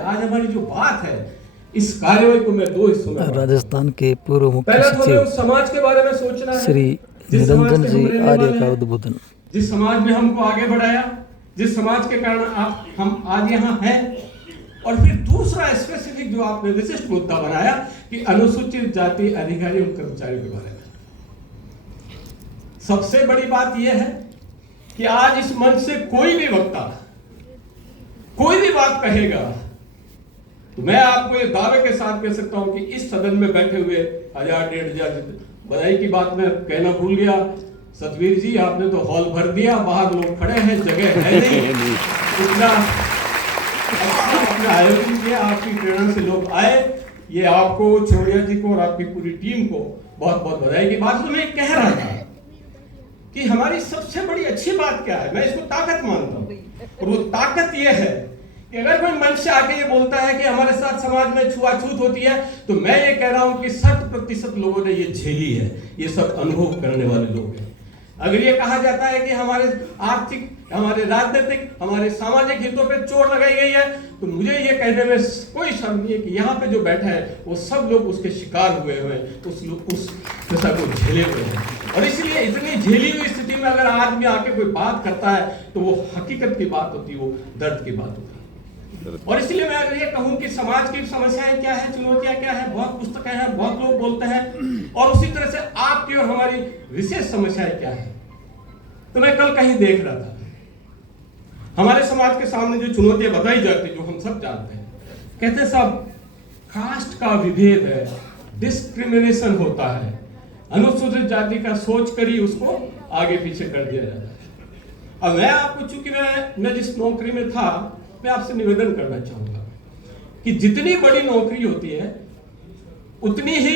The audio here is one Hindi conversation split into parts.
आज हमारी जो बात है, इस कार्यवाही को मैं 2 हिस्सों में राजस्थान के पूर्व मुख्य पहले तो हमें सचिव उस समाज के बारे में सोचना है श्री जिस समाज निरंजन के जी हम रहने आर्य वाले का हैं, उद्बोधन। जिस समाज ने हमको आगे बढ़ाया, जिस समाज के कारण हम आज यहाँ हैं। और फिर दूसरा स्पेसिफिक जो आपने विशिष्ट मुद्दा बनाया कि अनुसूचित जाति अधिकारी और कर्मचारियों के बारे में। सबसे बड़ी बात यह है कि आज इस मंच से कोई भी वक्ता कोई भी बात कहेगा तो मैं आपको ये दावे के साथ कह सकता हूं कि इस सदन में बैठे हुए 1000-1500 बधाई की बात मैं कहना भूल गया। सतवीर जी, आपने तो हॉल भर दिया, बाहर लोग खड़े हैं, जगह है नहीं। इतना अपना आयोजन किया, आपकी प्रेरणा से लोग आए। ये आपको, छोड़िया जी को और आपकी पूरी टीम को बहुत बहुत बधाई की बात। तो मैं कह रहा था कि हमारी सबसे बड़ी अच्छी बात क्या है, मैं इसको ताकत मानता हूं। और वो ताकत ये है कि अगर कोई मंच से आके ये बोलता है कि हमारे साथ समाज में छुआछूत होती है, तो मैं ये कह रहा हूं कि 60% लोगों ने ये झेली है, ये सब अनुभव करने वाले लोग हैं। अगर ये कहा जाता है कि हमारे आर्थिक, हमारे राजनीतिक, हमारे सामाजिक हितों पे चोट लगाई गई है, तो मुझे ये कहने में कोई शर्म नहीं है कि यहाँ पे जो बैठा है वो सब लोग उसके शिकार हुए हैं, उस दशा को झेले हुए हैं। और इसलिए इतनी झेली हुई स्थिति में अगर आदमी आके कोई बात करता है तो वो हकीकत की बात होती है, वो दर्द की बात होती है। और इसलिए मैं अगर ये कहूं कि समाज की समस्याएं क्या है, चुनौतियां क्या है, बहुत पुस्तकें हैं, बहुत लोग बोलते हैं, और उसी तरह से आपकी और हमारी विशेष समस्याएं क्या है। तो मैं कल कहीं देख रहा था, हमारे समाज के सामने जो चुनौतियां बताई जाती, जो हम सब जानते हैं, कहते सब कास्ट का विभेद है, डिस्क्रिमिनेशन होता है, अनुसूचित जाति का सोच कर ही उसको आगे पीछे कर दिया जाता है। अब मैं आपको, चूंकि मैं जिस नौकरी में था, मैं आपसे निवेदन करना चाहूंगा कि जितनी बड़ी नौकरी होती है उतनी ही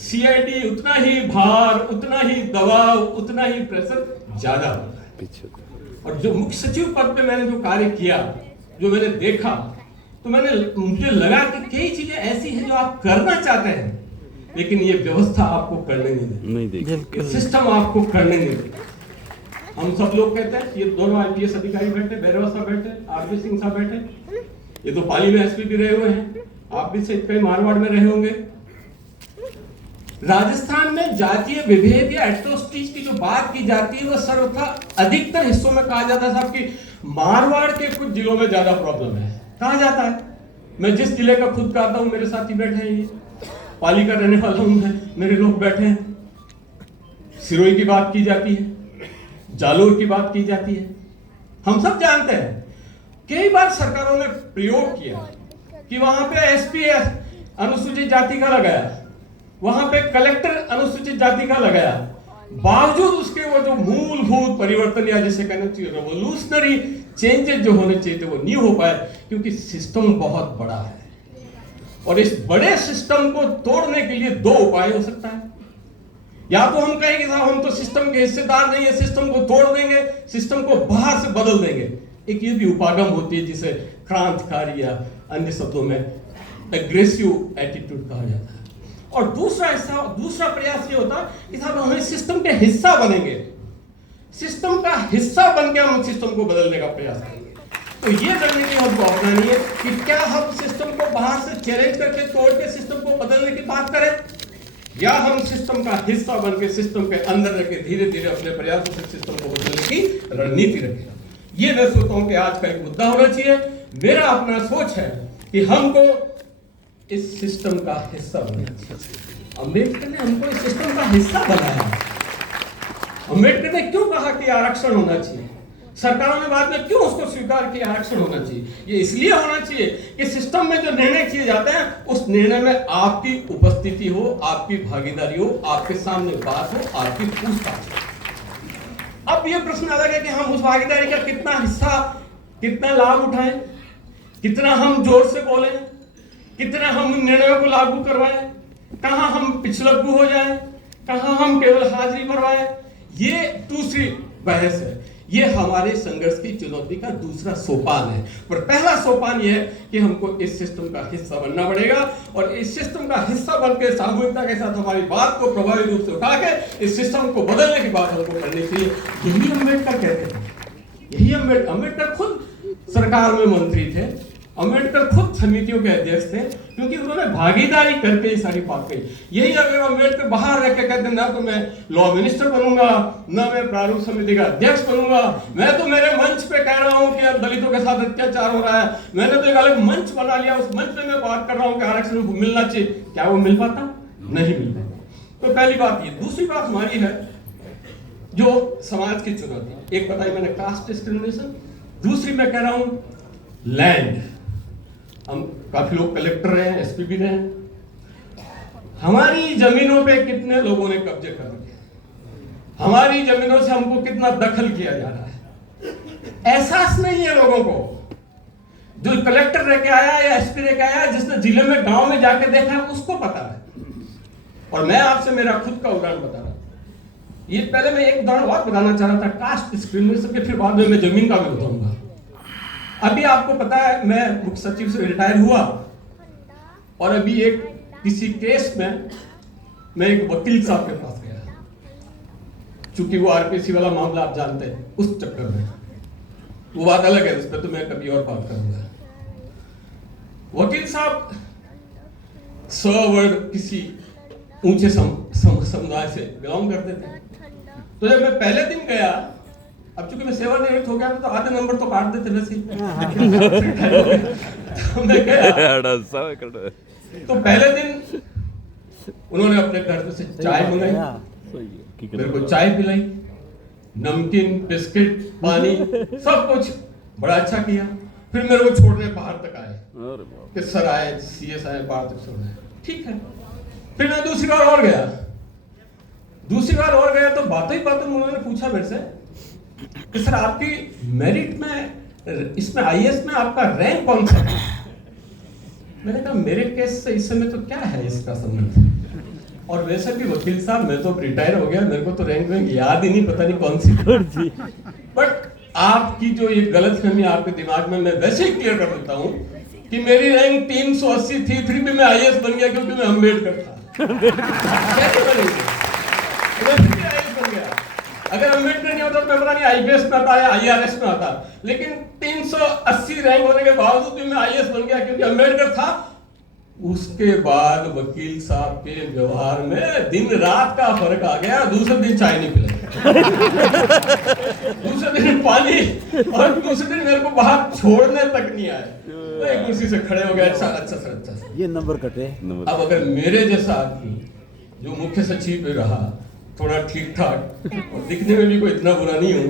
सीआईडी, उतना ही भार, उतना ही दबाव, उतना ही प्रेशर ज्यादा होता है। और जो मुख्य सचिव पद पे मैंने जो कार्य किया, जो मैंने देखा, तो मुझे लगा कि कई चीजें ऐसी हैं जो आप करना चाहते हैं, लेकिन ये व्यवस्था आपको करने नहीं देती, सिस्टम आपको करने नहीं देता। हम सब लोग कहते हैं, ये दोनों आईपीएस अधिकारी बैठे, भैरवा साहब बैठे, आरपी सिंह साहब बैठे, ये तो पाली में एसपी भी रहे हुए हैं, आप भी शायद कहीं मारवाड़ में रहे होंगे। राजस्थान में जातीय विभेद या एट्रोसिटीज की जो बात की जाती है, वो सर्वथा अधिकतर हिस्सों में कहा जाता है साहब कि मारवाड़ के कुछ जिलों में ज्यादा प्रॉब्लम है, कहा जाता है। मैं जिस जिले का खुद कहता हूं, मेरे साथी बैठे हैं, ये पाली का रहने वाला हूं मैं, मेरे लोग बैठे हैं। सिरोही की बात की जाती है, जालोर की बात की जाती है। हम सब जानते हैं, कई बार सरकारों ने प्रयोग किया कि वहां पे एसपी अनुसूचित जाति का लगाया, वहां पे कलेक्टर अनुसूचित जाति का लगाया, बावजूद उसके वो जो मूलभूत परिवर्तन या जिसे कहना चाहिए रेवोल्यूशनरी चेंजेस जो होने चाहिए थे, वो नहीं हो पाए, क्योंकि सिस्टम बहुत बड़ा है। और इस बड़े सिस्टम को तोड़ने के लिए 2 उपाय हो सकता है। या तो हम कहेंगे साहब हम तो सिस्टम के हिस्सेदार नहीं है, सिस्टम को तोड़ देंगे, सिस्टम को बाहर से बदल देंगे। एक ये भी उपागम होती है जिसे क्रांतिकारी या अन्य शब्दों में एग्रेसिव एटीट्यूड कहा जाता है। और दूसरा प्रयास ये होता है कि साहब हम सिस्टम के हिस्सा बनेंगे, सिस्टम का हिस्सा बन के हम सिस्टम को बदलने का प्रयास करेंगे। तो ये रणनीति हमको अपनानी है कि क्या हम सिस्टम को बाहर से चैलेंज करके तोड़ के सिस्टम को बदलने की बात करें, या हम सिस्टम का हिस्सा बनके सिस्टम के अंदर रह के धीरे धीरे अपने प्रयासों से सिस्टम को बदलने की रणनीति रखें। ये मैं सोचता हूं कि आज का एक मुद्दा होना चाहिए। मेरा अपना सोच है कि हमको इस सिस्टम का हिस्सा बनना चाहिए। अम्बेडकर ने हमको इस सिस्टम का हिस्सा बनाया। अम्बेडकर ने क्यों कहा कि आरक्षण होना चाहिए, सरकारों ने बाद में क्यों उसको स्वीकार किया आरक्षण होना चाहिए? ये इसलिए होना चाहिए कि सिस्टम में जो निर्णय किए जाते हैं, उस निर्णय में आपकी उपस्थिति हो, आपकी भागीदारी हो, आपके सामने बात हो, आपकी पूछताछ हो। अब ये प्रश्न अलग है कि हम उस भागीदारी का कितना हिस्सा, कितना लाभ उठाएं, कितना हम जोर से बोलें, कितना हम निर्णयों को लागू करवाएं, कहां हम पिछलग्गू हो जाएं, कहां हम केवल हाजिरी भरवाएं। ये दूसरी बहस है। ये हमारे संघर्ष की चुनौती का दूसरा सोपान है। पर पहला सोपान ये है कि हमको इस सिस्टम का हिस्सा बनना पड़ेगा, और इस सिस्टम का हिस्सा बनकर सामूहिकता के साथ हमारी बात को प्रभावी रूप से उठा के इस सिस्टम को बदलने की बात हमको करनी चाहिए। यही अम्बेडकर कहते हैं, यही अम्बेडकर खुद सरकार में मंत्री थे, अम्बेडकर खुद समितियों के अध्यक्ष थे, क्योंकि उन्होंने भागीदारी करके ये सारी बात कही। यही अगर अम्बेडकर बाहर रह के कहते ना तो मैं लॉ मिनिस्टर बनूंगा, ना मैं प्रारूप समिति का अध्यक्ष बनूंगा, मैं तो मेरे मंच पे कह रहा हूँ कि अब दलितों के साथ अत्याचार हो रहा है, मैंने तो एक अलग मंच बना लिया, उस मंच पे मैं बात कर रहा हूँ कि आरक्षण मिलना चाहिए, क्या वो मिल पाता? नहीं मिल पाता। तो पहली बात ये। दूसरी बात हमारी है जो समाज की चुनौती, एक बताई मैंने कास्ट डिस्क्रिमिनेशन, दूसरी मैं कह रहा हूँ लैंड। हम काफी लोग कलेक्टर रहे हैं, एसपी भी रहे हैं, हमारी जमीनों पे कितने लोगों ने कब्जे कर रखे, हमारी जमीनों से हमको कितना दखल किया जा रहा है, एहसास नहीं है लोगों को। जो कलेक्टर रह के आया या एसपी रह के आया, जिसने जिले में गांव में जाके देखा है, उसको पता है। और मैं आपसे मेरा खुद का उदाहरण बता रहा हूं। ये पहले मैं एक उदाहरण और बताना चाह रहा था कास्ट डिस्क्रिमिनेशन के, फिर बाद में मैं जमीन का भी बताऊंगा। अभी आपको पता है मैं मुख्य सचिव से रिटायर हुआ और अभी एक किसी केस में मैं एक वकील साहब के पास गया, चूंकि वो आरपीसी वाला मामला आप जानते हैं, उस चक्कर में वो बात अलग है, उस पर तो मैं कभी और बात करूंगा। वकील साहब सवर्ड किसी ऊंचे समुदाय से बिलोंग करते थे। तो जब मैं पहले दिन गया, अब चूंकि मैं सेवानिवृत्त हो गया तो आधे नंबर तो काट देते वैसे तो मैं गया, तो पहले दिन उन्होंने अपने घर से चाय मंगाई, मेरे को चाय पिलाई, नमकीन, बिस्किट, पानी, सब कुछ बड़ा अच्छा किया। फिर मेरे को छोड़ने बाहर तक आए कि सर आए, सीएस आए, बाहर तक छोड़ने, ठीक है। फिर मैं दूसरी बार और गया तो बातों में उन्होंने पूछा मेरे से कि सर आपकी मेरिट में, इसमें आईएएस में आपका रैंक कौन सा है? मैंने कहा मेरे केस से इस समय तो क्या है इसका संबंध, और वैसे भी वकील साहब मैं तो रिटायर हो गया, मेरे को तो रैंक में याद ही नहीं, पता नहीं कौन सी। बट आपकी जो ये गलतफहमी आपके दिमाग में, मैं वैसे ही क्लियर कर देता हूँ कि मेरी रैंक 380 थी, फिर भी मैं आईएएस बन गया क्योंकि मैं अम्बेडकर था। कैसे बनेगी? अगर अम्बेडकर नहीं होता तो मैं पता नहीं आईपीएस में आता या आईआरएस में आता, लेकिन 380 रैंक होने के बावजूद भी मैं आईएएस बन गया क्योंकि अम्बेडकर था। उसके बाद वकील साहब के व्यवहार में दिन रात का फर्क आ गया। दूसरे दिन चाय नहीं पिलाई, दूसरे दिन पानी, और दूसरे दिन मेरे को बाहर छोड़ने तक नहीं आए। तो एक कुर्सी से खड़े हो गए, अच्छा सर, अच्छा सर, ये नंबर कटे। अब अगर मेरे जैसा आदमी जो मुख्य सचिव पे रहा, थोड़ा ठीक ठाक और दिखने में भी कोई इतना बुरा नहीं हो,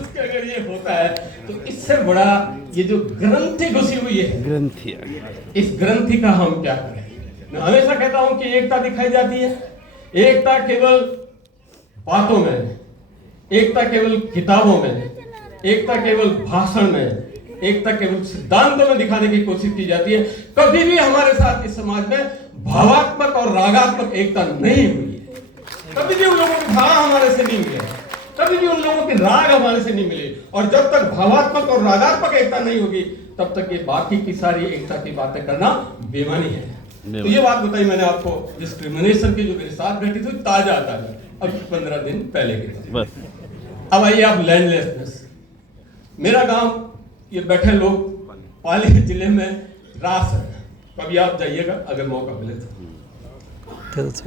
उसके अगर ये होता है तो इससे बड़ा ये जो ग्रंथि घुसी हुई है, ग्रंथि, इस ग्रंथि का हम क्या करें? मैं हमेशा कहता हूं कि एकता दिखाई जाती है, एकता केवल बातों में, एकता केवल किताबों में, एकता केवल भाषण में, एकता केवल सिद्धांतों में दिखाने की कोशिश की जाती है। कभी भी हमारे साथ इस समाज में भावात्मक और रागात्मक एकता नहीं हुई है। कभी भी उन लोगों की भाव हमारे से नहीं मिले, कभी भी उन लोगों की राग हमारे से नहीं मिली, और जब तक भावात्मक और रागात्मक एकता नहीं होगी तब तक ये बाकी की सारी एकता की बातें करना बेमानी है। तो ये बात बताई मैंने आपको डिस्क्रिमिनेशन की, जो मेरे साथ घटित हुई, ताजा अब 15 दिन पहले की बस। अब आइए आप लैंडलेसनेस। मेरा गांव, ये बैठे लोग पाली जिले में रास है, कभी आप जाइएगा अगर मौका मिले तो।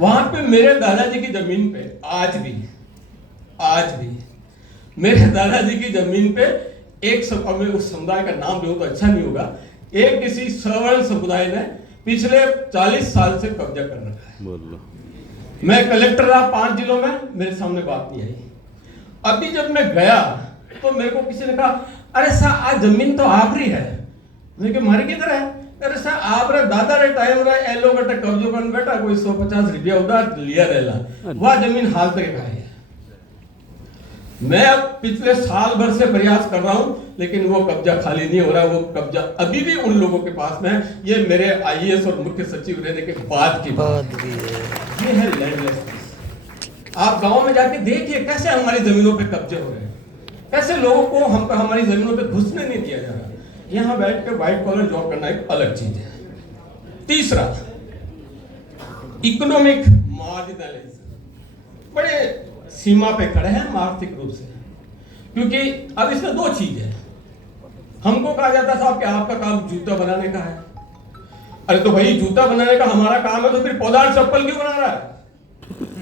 वहां पे मेरे दादाजी की जमीन पे आज भी मेरे दादाजी की जमीन पे एक उस समुदाय का नाम लूं तो अच्छा नहीं होगा, एक किसी सवर्ण समुदाय ने पिछले 40 साल से कब्जा कर रखा है। मैं कलेक्टर रहा 5 जिलों में, मेरे सामने बात नहीं आई। अभी जब मैं गया तो मेरे को किसी ने कहा, अरे साहब आज जमीन तो आपरी है। मैंने कहा मारी किधर है? अरे साहब आप रे दादा रे टाइम रे एलो गटे कब्जो कर बेटा, कोई 150 रुपया उधार लिया रहेला, वह जमीन हाल तक है। मैं अब पिछले साल भर से प्रयास कर रहा हूं, लेकिन वो कब्जा खाली नहीं हो रहा। वो कब्जा अभी भी उन लोगों के पास में है। ये मेरे आईएएस और मुख्य सचिव रहने के बाद की बात है। ये है लैंडलेसनेस। आप गांव में जाके देखिए कैसे हमारी जमीनों पे कब्जे हो रहे हैं, कैसे लोगों को हमारी जमीनों पे घुसने नहीं दिया जा रहा। यहां बैठ के व्हाइट कॉलर जॉब करना एक अलग चीज है। तीसरा, इकोनॉमिक मार्जिनलाइजेशन। बड़े सीमा पे खड़े हैं हम आर्थिक रूप से, क्योंकि अब इसमें 2 चीज है। हमको कहा जाता साहब कि आपका काम जूता बनाने का है। अरे तो भाई जूता बनाने का हमारा काम है, तो फिर पौधार चप्पल क्यों बना रहा है?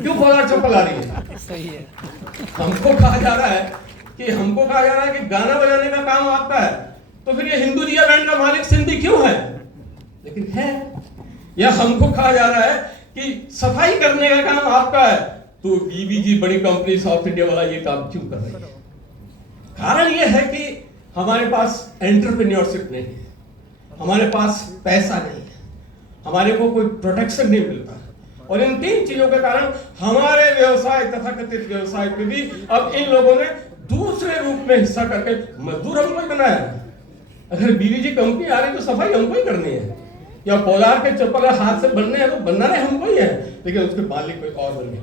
क्यों पौधार चप्पल आ रही है? सही है। हमको कहा जा रहा है कि गाना बजाने का काम आपका है, तो फिर ये हिंदुजिया बैंड का मालिक सिंधी क्यों है? लेकिन है। या हमको कहा जा रहा है कि सफाई करने का काम आपका है, तो बीबीजी बड़ी कंपनी साउथ इंडिया वाला ये काम क्यों कर रही है? कारण ये है कि हमारे पास एंटरप्रेन्योरशिप नहीं है, हमारे पास पैसा नहीं है, हमारे को कोई प्रोटेक्शन नहीं मिलता। और इन तीन चीजों के कारण हमारे व्यवसाय तथाकथित व्यवसाय पे भी अब इन लोगों ने दूसरे रूप में हिस्सा करके मजदूर हमको ही बनाया। अगर बीबीजी कंपनी आ रही तो सफाई हमको ही करनी है, या पौधार के चप्पल हाथ से बनने हैं तो बनाने हमको ही है, लेकिन उसके मालिक कोई और बन नहीं।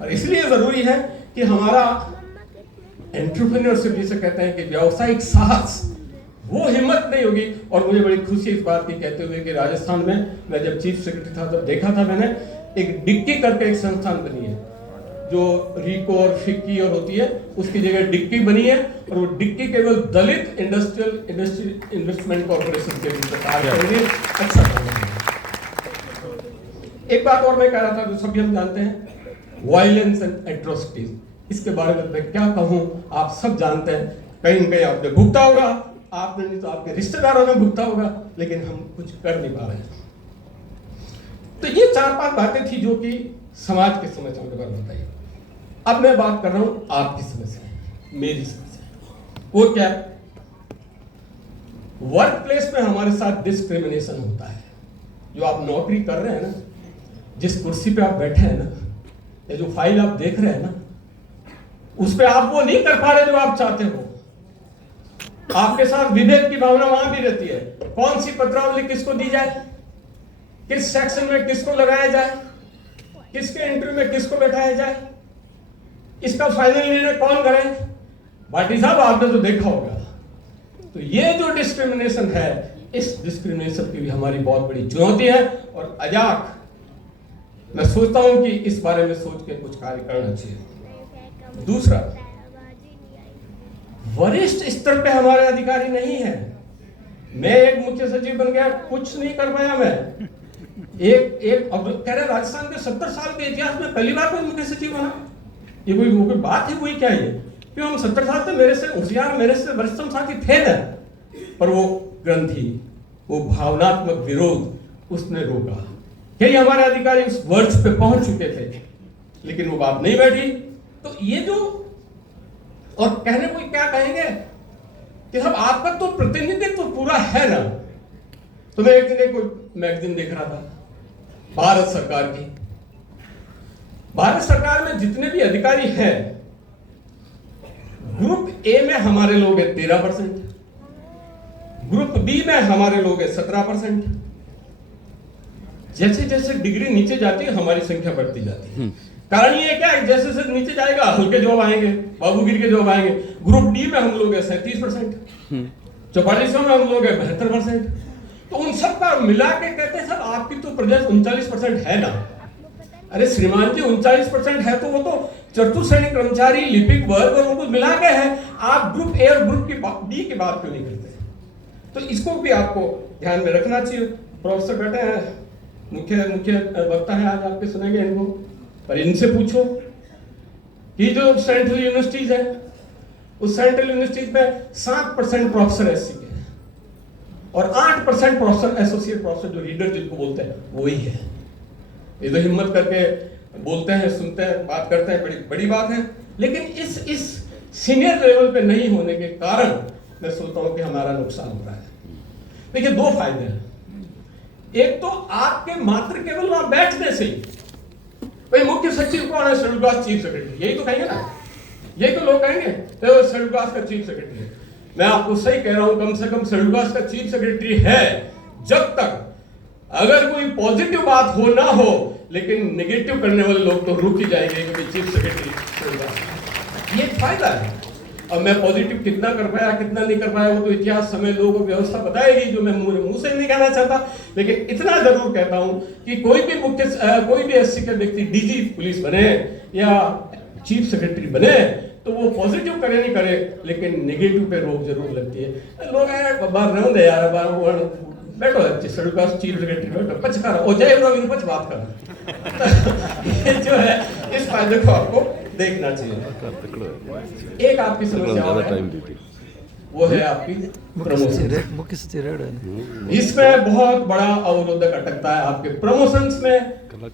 और इसलिए जरूरी है कि हमारा एंटरप्रेन्योरशिप जिसे कहते हैं कि व्यावसायिक साहस, वो हिम्मत नहीं होगी। और मुझे बड़ी खुशी इस बात की कहते हुए कि राजस्थान में मैं जब चीफ सेक्रेटरी था तब देखा था मैंने, एक डिक्की करके एक संस्थान बनी है, जो रिको और फिक्की और होती है, उसकी जगह डिक्की बनी है। और वो डिक्की केवल दलित इंडस्ट्रियल इन्वेस्टमेंट कॉर्पोरेशन के रूप में कार्य करेंगे। अच्छा काम है। एक बात और मैं कह रहा था जो सभी हम जानते हैं, वायलेंस एंड एट्रोसिटीज, इसके बारे में मैं क्या कहूं, आप सब जानते हैं। कहीं न कहीं आपने भुगता होगा, आपने नहीं तो आपके रिश्तेदारों ने भुगता होगा, लेकिन हम कुछ कर नहीं पा रहे हैं। तो ये 4-5 बातें थी जो कि समाज की समस्याओं के बारे में बताइए। अब मैं बात कर रहा हूं आपकी समस्या, मेरी समस्या। वो क्या? वर्क प्लेस में हमारे साथ डिस्क्रिमिनेशन होता है। जो आप नौकरी कर रहे हैं ना, जिस कुर्सी पे आप बैठे हैं ना, या जो फाइल आप देख रहे हैं ना, उस पे आप वो नहीं कर पा रहे जो आप चाहते हो। आपके साथ विभेद की भावना वहां भी रहती है। कौन सी पत्रावली किसको दी जाए, किस सेक्शन में किसको लगाया जाए, किसके इंटरव्यू में किसको बैठाया जाए, इसका फाइनल निर्णय कौन करे। भाटी साहब आपने तो देखा होगा। तो ये जो डिस्क्रिमिनेशन है, इस डिस्क्रिमिनेशन की भी हमारी बहुत बड़ी चुनौती है। और अजाक मैं सोचता हूं कि इस बारे में सोच के कुछ कार्य करना चाहिए। दूसरा, वरिष्ठ स्तर पे हमारे अधिकारी नहीं है। मैं एक मुख्य सचिव बन गया, कुछ नहीं कर पाया मैं। अब कह रहे राजस्थान के 70 साल के इतिहास में पहली बार कोई मुख्य सचिव बना। ये कोई बात है? कोई क्या है? क्यों? हम 70 साल से मेरे से होशियार, मेरे से वरिष्ठतम साथी थे ना, पर वो ग्रंथि, वो भावनात्मक विरोध उसने रोका। कई हमारे अधिकारी उस वर्ष पे पहुंच चुके थे, लेकिन वो बात नहीं बैठी। तो ये जो, और कहने को क्या कहेंगे कि साहब आपका तो प्रतिनिधित्व पूरा है ना। तो मैं एक दिन कोई मैगजीन देख रहा था भारत सरकार की। भारत सरकार में जितने भी अधिकारी हैं, ग्रुप ए में हमारे लोग हैं 13%, ग्रुप बी में हमारे लोग हैं 17%। जैसे जैसे डिग्री नीचे जाती है हमारी संख्या बढ़ती जाती है। कारण ये क्या है, जैसे जैसे नीचे जाएगा हल्के जॉब आएंगे, बाबूगिरी के जॉब आएंगे। ग्रुप डी में हम लोग हैं 37%, 44 में हम लोग हैं 72%। तो उन सब का मिला के कहते हैं सर आपकी तो प्रदेश 39% है ना। अरे श्रीमान जी 39% है तो वो तो चतुर्श्रेणी कर्मचारी, लिपिक वर्ग और उनको मिला के है। आप ग्रुप ए और ग्रुप डी की बात क्यों नहीं करते? तो इसको भी आपको ध्यान में रखना चाहिए। प्रोफेसर बैठे हैं, मुख्य वक्ता है, आज आपके सुनेंगे इनको, पर इनसे पूछो कि जो सेंट्रल यूनिवर्सिटीज है, उस सेंट्रल यूनिवर्सिटीज में 7% प्रोफेसर एससी के हैं और 8% प्रोफेसर, एसोसिएट प्रोफेसर, जो रीडर जिनको बोलते हैं वही है। ये तो हिम्मत करके बोलते हैं, सुनते हैं, बात करते हैं, बड़ी बड़ी बात है। लेकिन इस सीनियर लेवल पे नहीं होने के कारण मैं सोचता हूं कि हमारा नुकसान हो रहा है। देखिए 2 फायदे हैं। एक तो आपके मात्र केवल वहां बैठने से ही, भाई मुख्य सचिव कौन है? शेड्यूल कास्ट चीफ सेक्रेटरी, यही तो कहेंगे ना, यही तो लोग कहेंगे शेड्यूल कास्ट का चीफ सेक्रेटरी है। मैं आपको सही कह रहा हूं, कम से कम शेड्यूल कास्ट का चीफ सेक्रेटरी है जब तक अगर कोई पॉजिटिव बात हो ना हो, लेकिन नेगेटिव करने वाले लोग तो रुक ही जाएंगे कि चीफ सेक्रेटरी शेड्यूल कास्ट। ये फायदा है। अब मैं पॉजिटिव कितना कर पाया कितना नहीं कर पाया वो तो इतिहास, समय, लोग और व्यवस्था बताएगी, जो मैं मुंह से नहीं कहना चाहता। लेकिन इतना जरूर कहता हूं कि कोई भी एससी का व्यक्ति डीजी पुलिस बने या चीफ सेक्रेटरी बने, तो वो पॉजिटिव करे नहीं करे, लेकिन नेगेटिव पे रोक जरूर लगती है। लोग यार बार रहने दे यार, बार वो बैठो अच्छे सड़क का चीफ सेक्रेटरी बैठो पच कर ओ जय रोग पच बात कर ये जो है इस फायदे को आपको देखना चाहिए। एक आपकी समस्या है, वो है आपकी प्रमोशन। इसमें बहुत बड़ा अवरोधक अटकता है आपके प्रमोशंस में,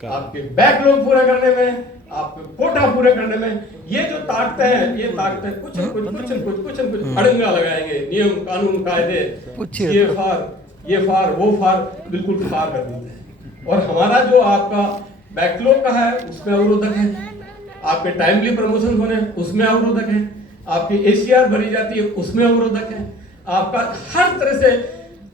आपके बैकलॉग पूरा करने में, आपके कोटा पूरे करने में। ये जो ताकते हैं, ये ताकते कुछ अड़ंगा लगाएंगे, नियम कानून कायदे, ये फार वो फार बिल्कुल फार कर देते हैं। और हमारा जो आपका बैकलॉग का है उसमें अवरोधक है, आपके टाइमली प्रमोशन होने उसमें अवरोधक है, आपकी एसीआर भरी जाती है उसमें अवरोधक है, आपका हर तरह से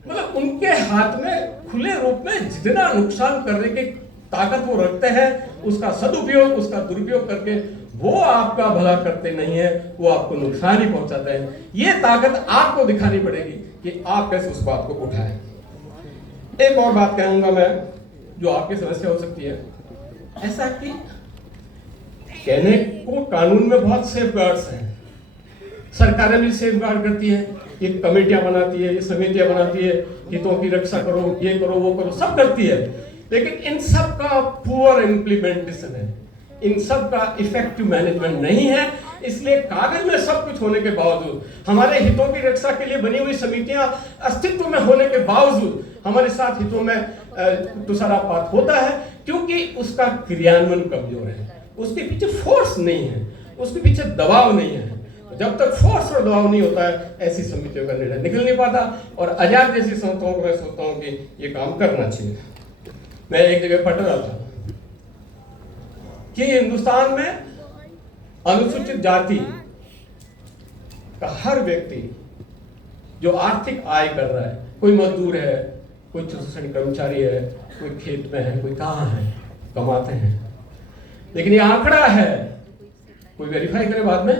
मतलब उनके हाथ में खुले रूप में जितना नुकसान करने की ताकत वो रखते हैं, उसका सदुपयोग उसका दुरुपयोग करके वो आपका भला करते नहीं है, वो आपको नुकसान ही पहुंचाते हैं। ये ताकत आपको दिखानी पड़ेगी कि आप कैसे उस बात को उठाएं। एक और बात कहूंगा मैं जो आपकी समस्या हो सकती है, ऐसा कि कहने को कानून में बहुत सेफ गार्ड्स हैं, सरकारें भी सेफ गार्ड करती है, ये कमेटियां बनाती है, ये समितियां बनाती है, हितों की रक्षा करो, ये करो वो करो, सब करती है, लेकिन इन सब का पुअर इम्प्लीमेंटेशन है, इन सब का इफेक्टिव मैनेजमेंट नहीं है। इसलिए कागज में सब कुछ होने के बावजूद, हमारे हितों की रक्षा के लिए बनी हुई समितियां अस्तित्व में होने के बावजूद हमारे साथ हितों में तुषारापात होता है, क्योंकि उसका क्रियान्वयन कमजोर है, उसके पीछे फोर्स नहीं है, उसके पीछे दबाव नहीं है। जब तक फोर्स और दबाव नहीं होता है, ऐसी समितियों का निर्णय निकल नहीं पाता। और आजाद जैसी संस्थाओं को मैं सोचता हूँ कि ये काम करना चाहिए। मैं एक जगह पढ़ रहा था कि हिंदुस्तान में अनुसूचित जाति का हर व्यक्ति जो आर्थिक आय कर रहा है, कोई मजदूर है, कोई श्रमिक कर्मचारी है, कोई खेत में है, कोई कहाँ है, कमाते हैं, लेकिन ये आंकड़ा है, कोई वेरीफाई करे बाद में,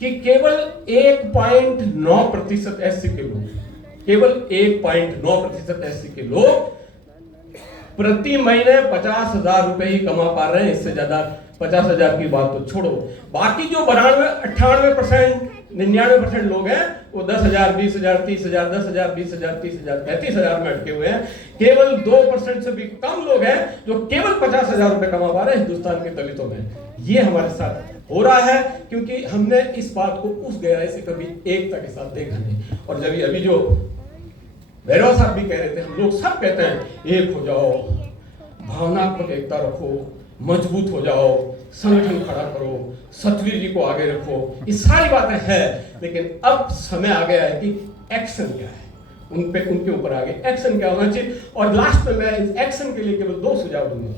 कि केवल 1.9% एससी के लोग, केवल 1.9% एससी के लोग प्रति महीने 50,000 रुपए ही कमा पा रहे हैं। इससे ज्यादा 50,000 की बात तो छोड़ो, बाकी जो 98% 99% लोग हैं वो 10,000 20,000 30,000 10,000 20,000 30,000 35,000 में अटके हुए हैं। केवल 2% से भी कम लोग हैं जो केवल 50,000 रुपए कमा पा रहे हैं हिंदुस्तान के दलितों में। ये हमारे साथ हो रहा है क्योंकि हमने इस बात को उस गहराई से कभी एकता के साथ देखा नहीं। और जब अभी जो भैरव साहब भी कह रहे थे, हम लोग सब कहते हैं एक हो जाओ, भावनात्मक एकता रखो, मजबूत हो जाओ, संगठन खड़ा करो, सतवीर जी को आगे रखो, ये सारी बातें हैं, लेकिन अब समय आ गया है कि एक्शन क्या है, उनके ऊपर आगे एक्शन क्या होना चाहिए। और लास्ट में मैं इस एक्शन के लिए केवल 2 सुझाव दूंगा।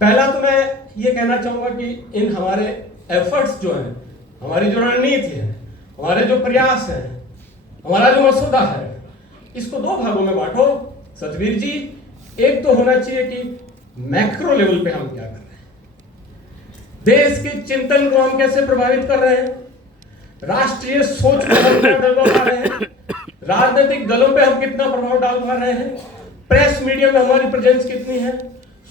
पहला तो मैं ये कहना चाहूंगा कि इन हमारे एफर्ट्स जो हैं, हमारी जो रणनीति है, हमारे जो प्रयास हैं, हमारा जो मसौदा है, इसको 2 भागों में बांटो। सतवीर जी, एक तो होना चाहिए कि मैक्रो लेवल पे हम क्या कर रहे हैं, देश के चिंतन को हम कैसे प्रभावित कर रहे हैं, राष्ट्रीय सोच को हम कितना डलवा पा रहे हैं, राजनीतिक दलों पे हम कितना प्रभाव डाल पा रहे हैं, प्रेस मीडिया में हमारी प्रेजेंस कितनी है,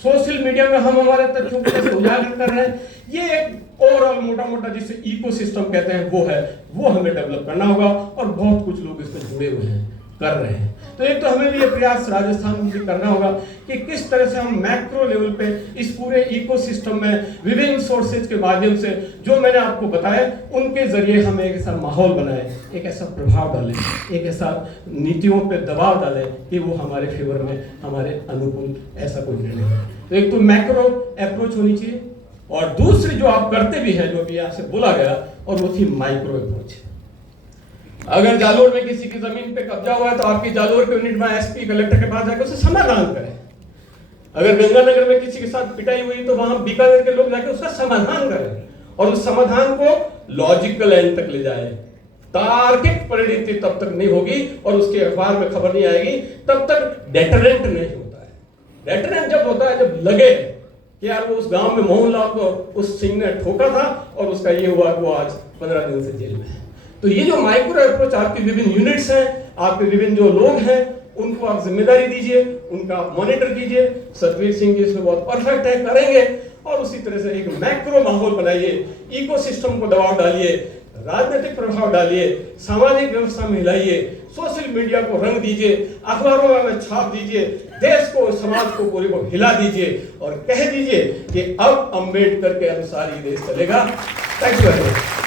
सोशल मीडिया में हम हमारे तथ्यों को कैसे उजागर कर रहे हैं। ये एक ओवरऑल मोटा मोटा जिसे इकोसिस्टम कहते हैं वो है, वो हमें डेवलप करना होगा और बहुत कुछ लोग इसमें जुड़े हुए हैं, कर रहे हैं। तो एक तो हमें भी ये प्रयास राजस्थान में भी करना होगा कि किस तरह से हम मैक्रो लेवल पे इस पूरे इकोसिस्टम में विभिन्न सोर्सेज के माध्यम से जो मैंने आपको बताया उनके जरिए हम एक ऐसा माहौल बनाए, एक ऐसा प्रभाव डालें, एक ऐसा नीतियों पे दबाव डालें कि वो हमारे फेवर में, हमारे अनुकूल ऐसा कोई निर्णय हो। तो एक तो मैक्रो अप्रोच होनी चाहिए और दूसरी जो आप करते भी हैं, जो भी आपसे बोला गया, और वो थी माइक्रो अप्रोच। अगर जालोर में किसी की जमीन पे कब्जा हुआ है तो आपकी जालोर के यूनिट में एसपी कलेक्टर के पास जाकर उसे समाधान करें। अगर गंगानगर में किसी के साथ पिटाई हुई तो वहां बीकानेर के लोग जाकर उसका समाधान करें और उस समाधान को लॉजिकल एंड तक ले जाए। तार्किक परिणति तब तक नहीं होगी और उसके अखबार में खबर नहीं आएगी तब तक डेटरेंट नहीं होता है। डेटरेंट जब होता है जब लगे कि यार वो उस गांव में मोहनलाल को उस सिंह ने ठोका था और उसका ये हुआ वो आज 15 दिन से जेल में है। तो ये जो माइक्रो अप्रोच, आपके विभिन्न यूनिट्स हैं, आपके विभिन्न जो लोग हैं, उनको आप जिम्मेदारी दीजिए, उनका आप मॉनिटर कीजिए। सतवीर सिंह जी इसमें बहुत परफेक्ट है, करेंगे। और उसी तरह से एक मैक्रो माहौल बनाइए, इकोसिस्टम को दबाव डालिए, राजनीतिक प्रभाव डालिए, सामाजिक व्यवस्था में हिलाइए, सोशल मीडिया को रंग दीजिए, अखबारों में छाप दीजिए, देश को समाज को पूरे को हिला दीजिए और कह दीजिए कि अब अंबेडकर के अनुसार ही देश चलेगा। Thank you very much.